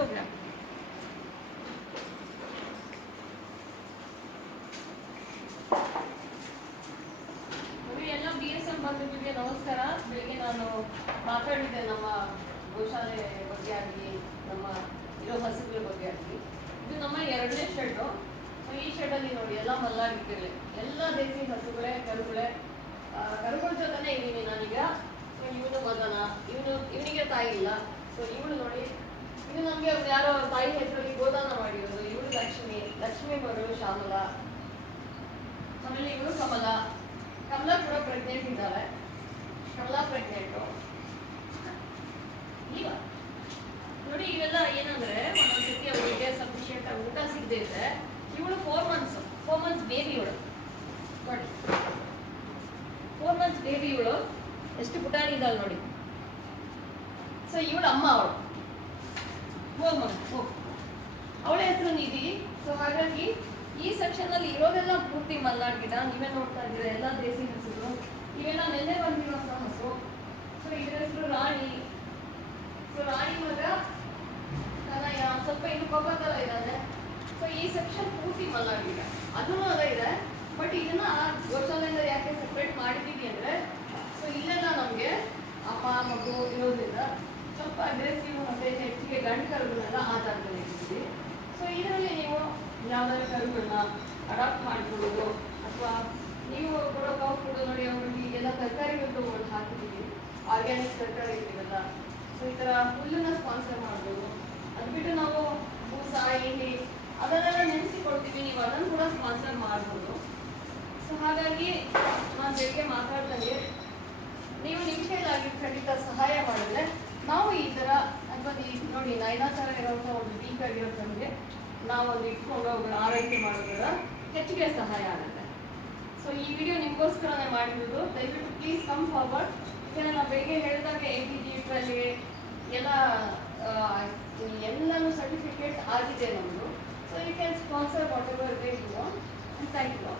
ಹೋಗ್ರ ಎಲ್ಲ BSM ಬಂಧುಗಳಿಗೆ ನಮಸ್ಕಾರ. ಬೆಳಿಗ್ಗೆ ನಾನು ಮಾತಾಡಿದ್ದೆ ನಮ್ಮ ಗೋಶಾಲೆ ಬಗ್ಗೆ ಆಗಲಿ, ನಮ್ಮ ಇರೋ ಹಸುಗಳ ಬಗ್ಗೆ ಆಗಲಿ. ಇದು ನಮ್ಮ 2ನೇ ಶೆಡ್ಡು. ಈ ಶೆಡ್ಡಲ್ಲಿ ನೋಡಿ ಎಲ್ಲ ಮಲ್ಲಾಗಿಟ್ಟಿರಲಿ, ಎಲ್ಲ ದೇಸಿ ಹಸುಗಳೇ, ಕರುಗಳೇ. ಕರುಗಳ ಜೊತೆನೇ ಇದ್ದೀನಿ ನಾನೀಗ. ಇವನು ಮಗನ, ಇವನಿಗೆ ತಾಯಿ ಇಲ್ಲ. ಸೊ ಇವಳು ನೋಡಿ, ಇದು ನಮಗೆ ಯಾರೋ ತಾಯಿ ಹೆಸರಲ್ಲಿ ಗೋದಾನ ಮಾಡಿರೋದು. ಇವಳು ಲಕ್ಷ್ಮಿ ಮಗಳು ಶ್ಯಾಮಲ. ಆಮೇಲೆ ಇವಳು ಕಮಲ ಕೂಡ ಪ್ರೆಗ್ನೆಂಟ್ ಇದ್ದಾಳೆ. ಕಮಲಾ ಪ್ರೆಗ್ನೆಂಟು. ಈಗ ನೋಡಿ, ಇವೆಲ್ಲ ಏನಂದ್ರೆ ಒಂದೊಂದ್ಸತಿ ಅವಳಿಗೆ ಸಫಿಶಿಯಂಟ್ ಆಗಿ ಊಟ ಸಿಗದೆ ಇದ್ರೆ, ಇವಳು 4 ಮಂತ್ಸ್ ಬೇಬಿ. ಇವಳು ನೋಡಿ, 4 ಮಂತ್ಸ್ ಬೇಬಿ. ಇವಳು ಎಷ್ಟು ಪುಟಾಣಿ ಇದ್ದಾಳೆ ನೋಡಿ. ಸೊ ಇವಳು ಅಮ್ಮ, ಅವಳು ಅವಳ ಹೆಸರು ನಿಧಿ. ಸೊ ಹಾಗಾಗಿ ಈ ಸೆಕ್ಷನ್ ಅಲ್ಲಿ ಇರೋದೆಲ್ಲ ಪೂರ್ತಿ ಮಲ್ನಾಡ್ ಗಿಡ. ನೀವೇ ನೋಡ್ತಾ ಇದ್ದೀರಾ, ಎಲ್ಲ ದೇಸಿ ಹಸುಗಳು. ಇವೆಲ್ಲ ನೆನ್ನೆ ಬಂದಿರುವಂತಹ ಹಸು. ಸೊ ಇದ್ರ ಹೆಸರು ರಾಣಿ. ಸೊ ರಾಣಿ ಮಗ ಕನಯ್ಯ, ಸ್ವಲ್ಪ ಇನ್ನು ಕೊಬ್ಬತ್ತಲ್ಲ ಇದ್ದಾನೆ. ಸೊ ಈ ಸೆಕ್ಷನ್ ಪೂರ್ತಿ ಮಲ್ನಾಡ್ ಗಿಡ. ಅದನ್ನು ಅದೇ ಇದೆ. ಬಟ್ ಇದನ್ನ ಗೋಶಾಲೆಯಿಂದ ಯಾಕೆ ಸೆಪ್ರೇಟ್ ಮಾಡಿದ್ದೀವಿ ಅಂದ್ರೆ, ಸೊ ಇಲ್ಲೆಲ್ಲ ನಮಗೆ ಅಪ್ಪ ಮಗು ಇರೋದ್ರಿಂದ ಸ್ವಲ್ಪ ಅಗ್ರೆಸಿವ್ ಮತ್ತೆ ಹೆಚ್ಚಿಗೆ ಗಂಡು ಕರುಗಳನ್ನೆಲ್ಲ ಆ ಜಾಗದಲ್ಲಿ ಇರ್ತೀವಿ. ಸೊ ಇದರಲ್ಲಿ ನೀವು ಯಾವ್ದಾದ್ರು ಕರುಗಳನ್ನ ಅಡಾಪ್ಟ್ ಮಾಡ್ಕೊಳ್ಳೋದು, ಅಥವಾ ನೀವು ಕೊಡೋ ಕಾವು ಫುಡ್ ನೋಡಿ, ಅವ್ರಿಗೆ ಎಲ್ಲ ತರಕಾರಿಗಳು ತಗೊಂಡು ಹಾಕಿದ್ದೀವಿ, ಆರ್ಗ್ಯಾನಿಕ್ ತರಕಾರಿ ಇರ್ತೀವಲ್ಲ. ಸೊ ಈ ಥರ ಹುಲ್ಲನ್ನ ಸ್ಪಾನ್ಸರ್ ಮಾಡ್ಬೋದು. ಅದು ಬಿಟ್ಟು ನಾವು ಬೂಸ, ಎಣ್ಣೆ ಅದನ್ನೆಲ್ಲ ನೆನೆಸಿ ಕೊಡ್ತೀವಿ, ನೀವು ಅದನ್ನು ಕೂಡ ಸ್ಪಾನ್ಸರ್ ಮಾಡ್ಬೋದು. ಸೊ ಹಾಗಾಗಿ ನಾನು ಬೆಳಿಗ್ಗೆ ಮಾತಾಡ್ದಂಗೆ ನೀವು ನಿಮ್ಮ ಕೈಲಾಗಿ ಖಂಡಿತ ಸಹಾಯ ಮಾಡಿದ್ರೆ, ನಾವು ಈ ಥರ ಅಥವಾ ನೋಡಿ ನಯನಾಚಾರ ಇರೋಂಥ ಒಂದು ವೀಕ್ ಆಗಿರೋದ್ರಿಗೆ ನಾವೊಂದು ಇಟ್ಕೊಂಡು ಅವುಗಳ ಆರೈಕೆ ಮಾಡೋದ್ರಿಂದ ಹೆಚ್ಚಿಗೆ ಸಹಾಯ ಆಗುತ್ತೆ. ಸೊ ಈ ವಿಡಿಯೋ ನಿಮಗೋಸ್ಕರನೇ ಮಾಡಿರೋದು. ದಯವಿಟ್ಟು ಪ್ಲೀಸ್ ಕಮ್ ಫಾರ್ವರ್ಡ್. ಯಾಕಂದರೆ ನಾವು ಬೆಳಿಗ್ಗೆ ಹೇಳಿದಾಗ ATG ಎಲ್ಲನೂ ಸರ್ಟಿಫಿಕೇಟ್ ಆಗಿದೆ ನಮ್ಮದು. So you can sponsor whatever way you want. Thank you.